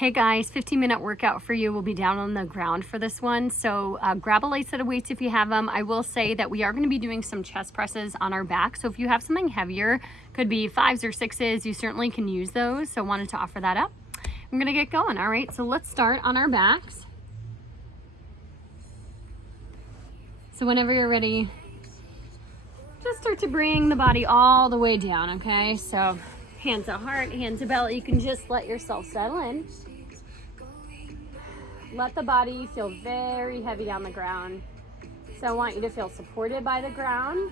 Hey guys, 15-minute workout for you. We'll be down on the ground for this one. So grab a light set of weights if you have them. I will say that we are going to be doing some chest presses on our back. So if you have something heavier, could be 5s or 6s, you certainly can use those. So wanted to offer that up. I'm going to get going. All right, so let's start on our backs. So whenever you're ready, just start to bring the body all the way down, okay? So hands to heart, hands to belly. You can just let yourself settle in. Let the body feel very heavy down the ground. So I want you to feel supported by the ground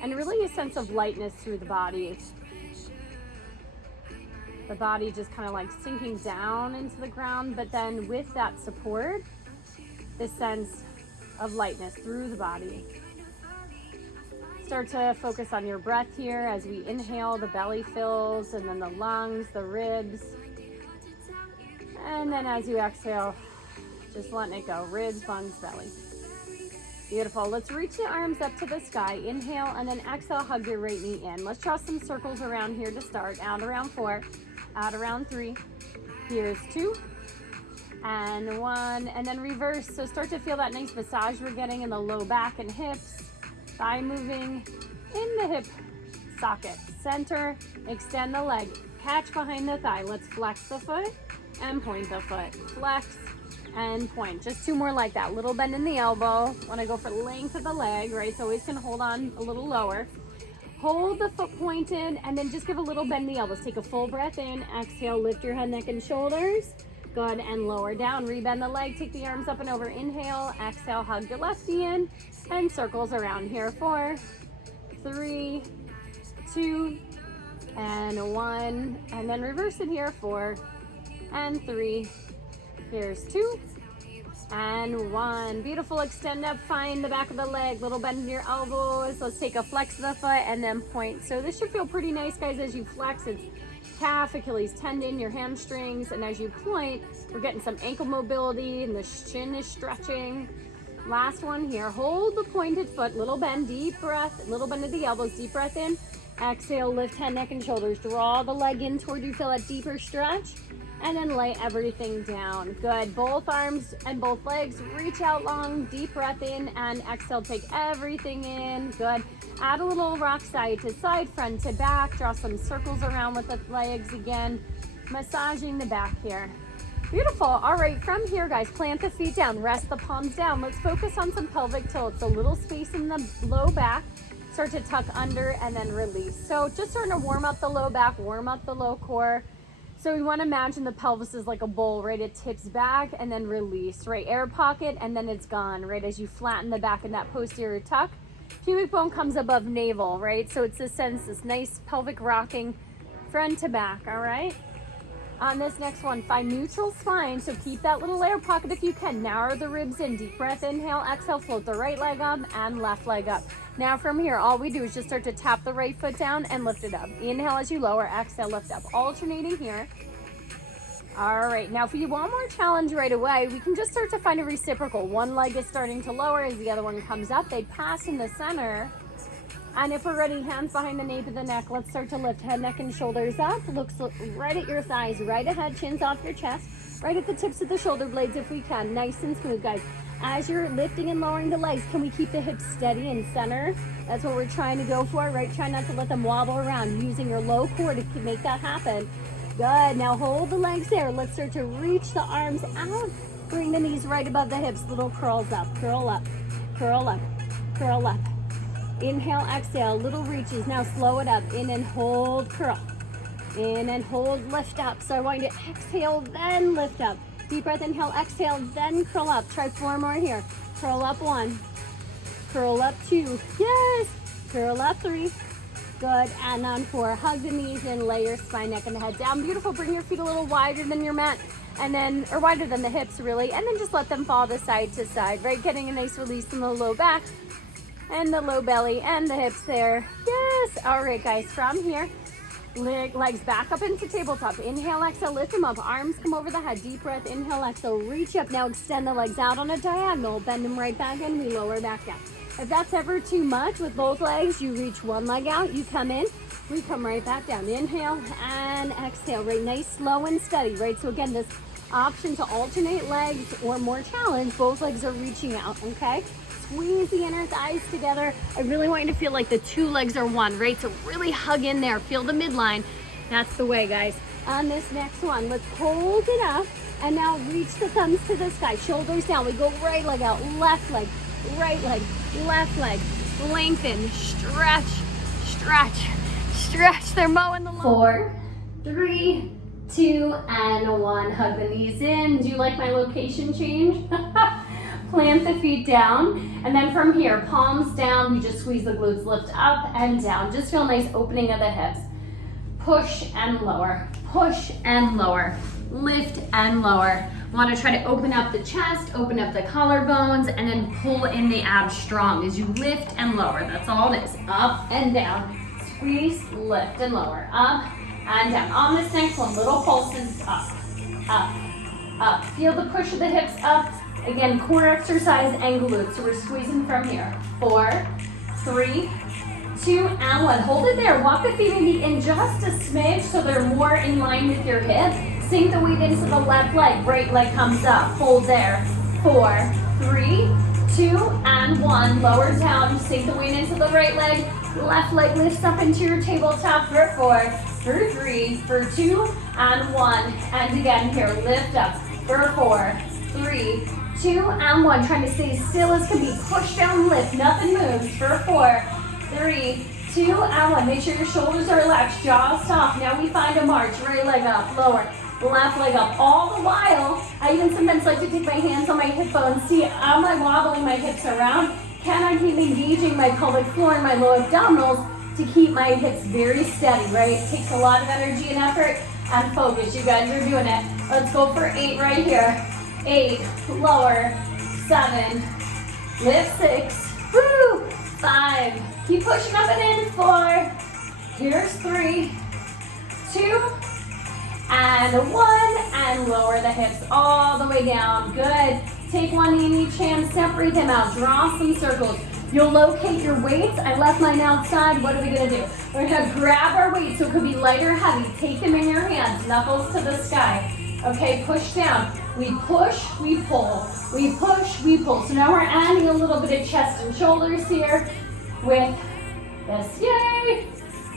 and really a sense of lightness through the body. The body just kind of like sinking down into the ground, but then with that support, this sense of lightness through the body. Start to focus on your breath here. As we inhale, the belly fills, and then the lungs, the ribs. And then as you exhale, just letting it go. Ribs, lungs, belly. Beautiful. Let's reach the arms up to the sky. Inhale, and then exhale, hug your right knee in. Let's draw some circles around here to start. Out around 4, out around 3. Here's 2, and 1, and then reverse. So start to feel that nice massage we're getting in the low back and hips. Thigh moving in the hip socket. Center, extend the leg. Catch behind the thigh. Let's flex the foot and point the foot. Flex and point. Just 2 more like that. Little bend in the elbow. Want to go for length of the leg, right? So always can hold on a little lower. Hold the foot pointed and then just give a little bend in the elbows. Take a full breath in. Exhale, lift your head, neck, and shoulders. Good, and lower down. Rebend the leg. Take the arms up and over. Inhale. Exhale, hug your left knee in. And circles around here. 4, 3, 2, and 1. And then reverse it here. 4 and 3. Here's 2 and 1. Beautiful. Extend up. Find the back of the leg. Little bend in your elbows. Let's take a flex of the foot and then point. So this should feel pretty nice, guys, as you flex. It's calf, Achilles tendon, your hamstrings. And as you point, we're getting some ankle mobility and the shin is stretching. Last one here. Hold the pointed foot. Little bend. Deep breath. Little bend of the elbows. Deep breath in. Exhale. Lift head, neck, and shoulders. Draw the leg in toward you. Feel that deeper stretch. And then lay everything down. Good. Both arms and both legs. Reach out long. Deep breath in and exhale. Take everything in. Good. Add a little rock side to side, front to back. Draw some circles around with the legs again. Massaging the back here. Beautiful. All right, from here, guys, plant the feet down. Rest the palms down. Let's focus on some pelvic tilts. A little space in the low back. Start to tuck under and then release. So just starting to warm up the low back, warm up the low core. So we want to imagine the pelvis is like a bowl, right? It tips back and then release, right? Air pocket and then it's gone, right? As you flatten the back in that posterior tuck, pubic bone comes above navel, right? So it's this sense, this nice pelvic rocking front to back, all right? On this next one, find neutral spine. So keep that little air pocket if you can. Narrow the ribs in. Deep breath, inhale, exhale, float the right leg up and left leg up. Now from here, all we do is just start to tap the right foot down and lift it up. Inhale as you lower, exhale, lift up. Alternating here. All right, now if you want more challenge right away, we can just start to find a reciprocal. One leg is starting to lower as the other one comes up. They pass in the center. And if we're ready, hands behind the nape of the neck, let's start to lift head, neck, and shoulders up. Look right at your thighs, right ahead, chins off your chest, right at the tips of the shoulder blades if we can. Nice and smooth, guys. As you're lifting and lowering the legs, can we keep the hips steady in center? That's what we're trying to go for, right? Try not to let them wobble around, using your low core to make that happen. Good. Now hold the legs there. Let's start to reach the arms out. Bring the knees right above the hips. Little curls up, curl up, curl up, curl up. Inhale, exhale, little reaches. Now slow it up. In and hold, curl. In and hold, lift up. So I want you to exhale, then lift up. Deep breath, inhale, exhale, then curl up. Try 4 more here. Curl up 1. Curl up 2. Yes. Curl up 3. Good. And on 4. Hug the knees and lay your spine, neck, and the head down. Beautiful. Bring your feet a little wider than your mat. And then, or wider than the hips really. And then just let them fall to side, right? Getting a nice release in the low back. And the low belly and the hips there. Yes. All right, guys, from here, legs back up into tabletop. Inhale, exhale, lift them up. Arms come over the head. Deep breath, inhale, exhale, reach up. Now extend the legs out on a diagonal. Bend them right back in. We lower back down. If that's ever too much with both legs, you reach one leg out, you come in, we come right back down. Inhale and exhale, right? Nice, slow and steady, right? So again, this option to alternate legs or more challenge, both legs are reaching out, okay? Squeeze the inner thighs together. I really want you to feel like the two legs are one, right? So really hug in there, feel the midline. That's the way, guys. On this next one, let's hold it up and now reach the thumbs to the sky, shoulders down. We go right leg out, left leg, right leg, left leg, lengthen, stretch, stretch, stretch. They're mowing the lawn. 4, 3, 2, and 1. Hug the knees in. Do you like my location change? Plant the feet down, and then from here, palms down, we just squeeze the glutes, lift up and down. Just feel nice opening of the hips. Push and lower, push and lower, lift and lower. Want to try to open up the chest, open up the collarbones, and then pull in the abs strong as you lift and lower. That's all it is. Up and down. Squeeze, lift and lower. Up and down. On this next one, little pulses up, up, up. Feel the push of the hips up. Again, core exercise and glutes. So we're squeezing from here. 4, 3, 2, and 1. Hold it there. Walk the feet maybe in just a smidge so they're more in line with your hip. Sink the weight into the left leg. Right leg comes up. Hold there. 4, 3, 2, and 1. Lower down. Sink the weight into the right leg. Left leg lifts up into your tabletop for 4, for 3, for 2, and 1. And again here, lift up for 4, 3, 2, and 1. Trying to stay still as can be. Push down, lift. Nothing moves for 4, 3, 2, and 1. Make sure your shoulders are relaxed, jaws soft. Now we find a march. Right leg up, lower. Left leg up. All the while, I even sometimes like to take my hands on my hip bones. See, am I wobbling my hips around? Can I keep engaging my pelvic floor and my low abdominals to keep my hips very steady, right? It takes a lot of energy and effort and focus. You guys are doing it. Let's go for 8 right here. 8, lower, 7, lift 6, woo, 5, keep pushing up and in, 4, here's 3, 2, and 1, and lower the hips all the way down, good. Take one knee in each hand, separate them out, draw some circles. You'll locate your weights. I left mine outside. What are we gonna do? We're gonna grab our weights, so it could be light or heavy. Take them in your hands, knuckles to the sky. Okay, push down. We push, we pull. We push, we pull. So now we're adding a little bit of chest and shoulders here with this. Yay!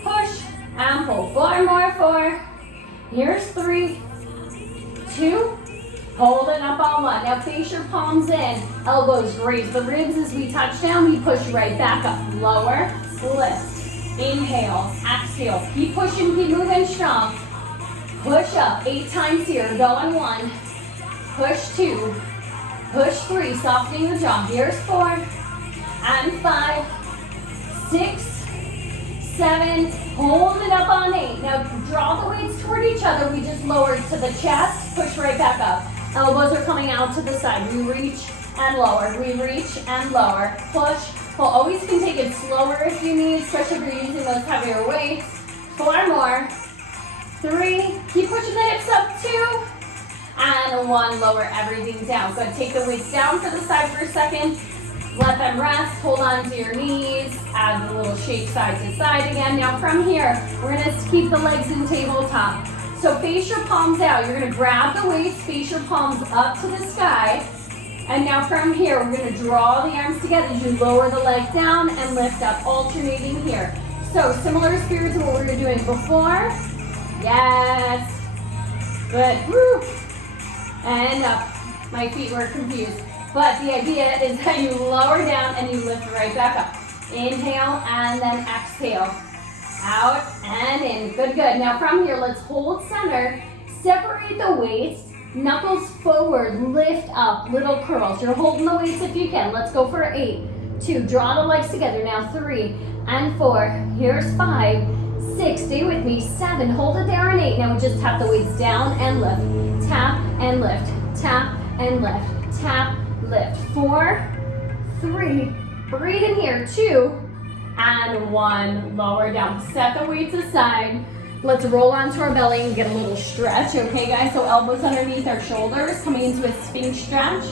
Push and pull. 4 more, 4. Here's 3, 2. Hold it up on 1. Now face your palms in. Elbows raise the ribs as we touch down. We push right back up. Lower, lift. Inhale, exhale. Keep pushing, keep moving strong. Push up 8 times here. Going 1. Push 2. Push 3. Softening the jaw. Here's 4. And 5. 6. 7. Hold it up on 8. Now draw the weights toward each other. We just lowered to the chest. Push right back up. Elbows are coming out to the side. We reach and lower. We reach and lower. Push. Pull. Always can take it slower if you need, especially if you're using those heavier weights. 4 more. 3. Keep pushing the hips up. 2. And 1. Lower everything down. Good. Take the weights down for the side for a second. Let them rest. Hold on to your knees. Add the little shake side to side again. Now from here, we're going to keep the legs in tabletop. So face your palms out. You're going to grab the weights, face your palms up to the sky. And now from here, we're going to draw the arms together as you lower the leg down and lift up, alternating here. So similar spirit to what we were doing before. Yes. Good. Woo. And up. My feet were confused. But the idea is that you lower down and you lift right back up. Inhale and then exhale. Out and in. Good, good. Now from here, let's hold center. Separate the weights. Knuckles forward. Lift up. Little curls. You're holding the weights if you can. Let's go for 8. 2. Draw the legs together. Now 3 and 4. Here's 5. 6. Stay with me. 7. Hold it there. And 8. Now we just tap the weights down and lift. Tap and lift. Tap and lift. Tap. Lift. 4, 3, breathe in here. 2, and 1. Lower down. Set the weights aside. Let's roll onto our belly and get a little stretch. Okay, guys? So elbows underneath our shoulders, coming into a sphinx stretch.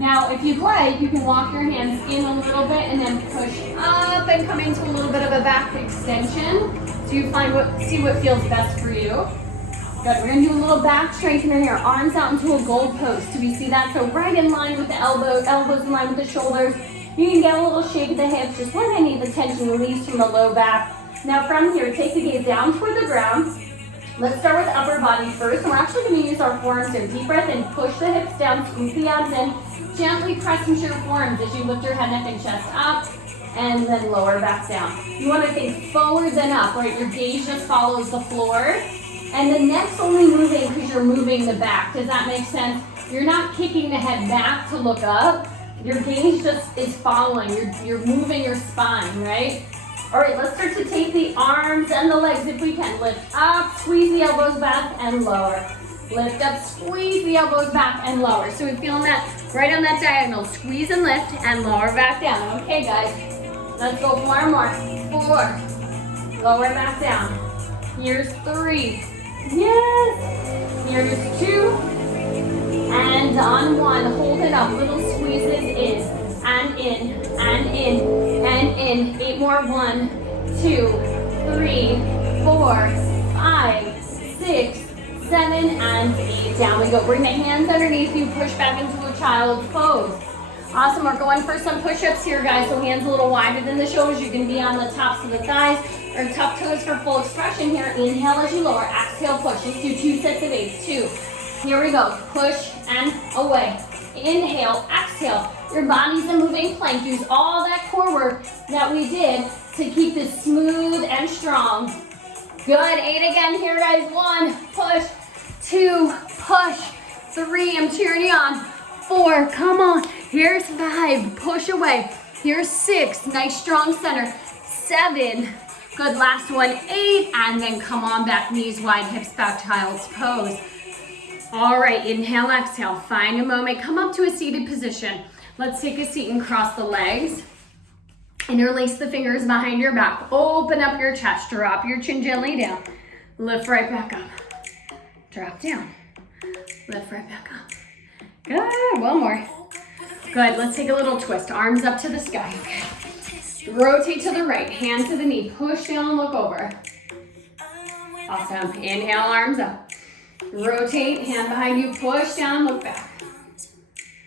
Now, if you'd like, you can walk your hands in a little bit and then push up and come into a little bit of a back extension. So you see what feels best for you. Good, we're gonna do a little back straightener here. Arms out into a goal post. Do we see that? So right in line with the elbows in line with the shoulders. You can get a little shake of the hips, just let any of the tension release from the low back. Now from here, take the gaze down toward the ground. Let's start with upper body first. And we're actually gonna use our forearms here. Deep breath in, push the hips down, squeeze the abs in. Gently press into your forearms as you lift your head, neck, and chest up, and then lower back down. You want to think forward then up, right? Your gaze just follows the floor, and the neck's only moving because you're moving the back. Does that make sense? You're not kicking the head back to look up. Your gaze just is following. You're moving your spine, right? All right, let's start to take the arms and the legs if we can. Lift up, squeeze the elbows back, and lower. Lift up, squeeze the elbows back, and lower. So we're feeling that right on that diagonal. Squeeze and lift, and lower back down. Okay, guys, let's go 4 more. 4, lower back down. Here's 3, yes. Here's 2, and on 1. Hold it up, little squeezes in, and in, and in, and in. 8 more, 1, 2, 3, 4, 5, 6, 7, and 8. Down we go. Bring the hands underneath you. Push back into a child's pose. Awesome. We're going for some push-ups here, guys. So hands a little wider than the shoulders. You can be on the tops of the thighs or tuck toes for full expression here. Inhale as you lower. Exhale, push. Let's do 2 sets of 8. 2. Here we go. Push and away. Inhale, exhale. Your body's a moving plank. Use all that core work that we did to keep this smooth and strong. Good. 8 again here, guys. 1, push. 2, push. 3, I'm cheering you on. 4, come on. Here's 5, push away. Here's 6, nice strong center. 7, good, last one. 8, and then come on back, knees wide, hips back, child's pose. All right, inhale, exhale. Find a moment, come up to a seated position. Let's take a seat and cross the legs. Interlace the fingers behind your back. Open up your chest, drop your chin gently down. Lift right back up. Drop down. Lift right back up. Good, one more. Good, let's take a little twist. Arms up to the sky, okay. Rotate to the right, hand to the knee. Push down, look over. Awesome, inhale, arms up. Rotate, hand behind you, push down, look back.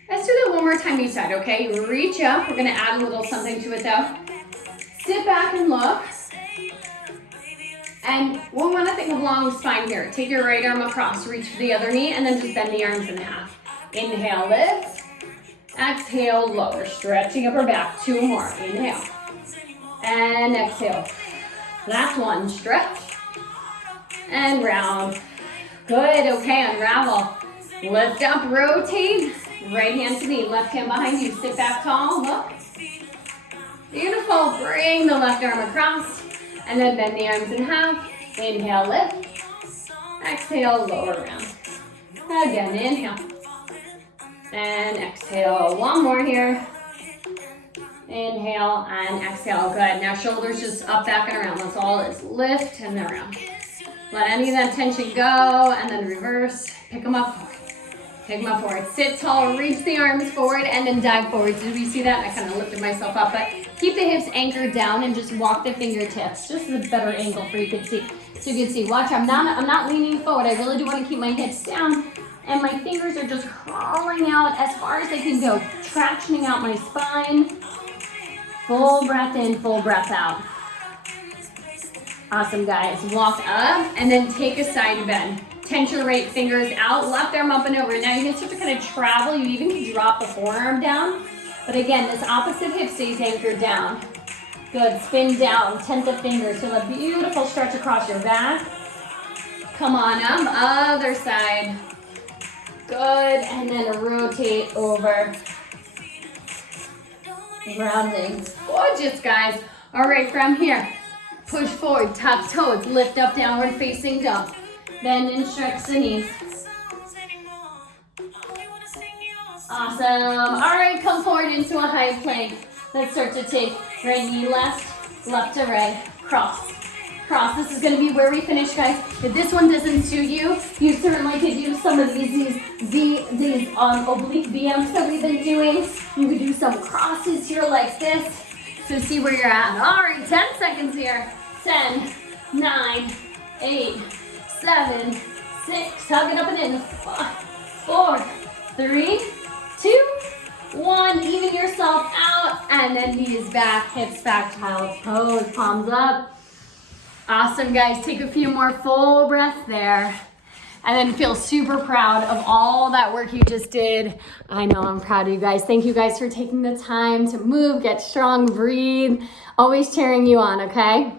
Let's do that one more time each side, okay? Reach up, we're gonna add a little something to it though. Sit back and look. And we want to think of long spine here. Take your right arm across, reach for the other knee, and then just bend the arms in half. Inhale, lift. Exhale, lower. Stretching upper back. 2 more. Inhale. And exhale. Last one. Stretch. And round. Good. Okay, unravel. Lift up, rotate. Right hand to knee. Left hand behind you. Sit back tall. Look. Beautiful. Bring the left arm across. And then bend the arms in half. Inhale, lift. Exhale, lower round. Again, inhale. And exhale. One more here. Inhale and exhale. Good. Now shoulders just up, back, and around. That's all it is. Lift and then around. Let any of that tension go and then reverse. Pick them up forward. Pick them up forward. Sit tall, reach the arms forward, and then dive forward. Did we see that? I kind of lifted myself up, but keep the hips anchored down and just walk the fingertips. Just a better angle for you can see. So you can see, watch, I'm not leaning forward. I really do want to keep my hips down, and my fingers are just crawling out as far as they can go, tractioning out my spine. Full breath in, full breath out. Awesome, guys. Walk up and then take a side bend. Tension your right fingers out, left arm up and over. Now you can start to kind of travel. You even can drop the forearm down. But again, this opposite hip stays anchored down. Good, spin down, tent the fingers. Feel a beautiful stretch across your back. Come on up, other side. Good, and then rotate over. Rounding, gorgeous, guys. All right, from here, push forward, tuck toes, lift up, downward facing dog. Bend and stretch the knees. Awesome. All right, come forward into a high plank. Let's start to take right knee left, left to right, cross. cross. This is gonna be where we finish, guys. If this one doesn't suit you, you certainly could use some of these oblique VMs that we've been doing. You could do some crosses here like this. So see where you're at. All right, 10 seconds here. 10, 9, 8, 7, 6. Hug it up and in. 5, 4, 3, 2, 1. Even yourself out. And then knees back, hips back, child's pose, palms up. Awesome, guys. Take a few more full breaths there. And then feel super proud of all that work you just did. I know I'm proud of you guys. Thank you guys for taking the time to move, get strong, breathe. Always cheering you on, okay?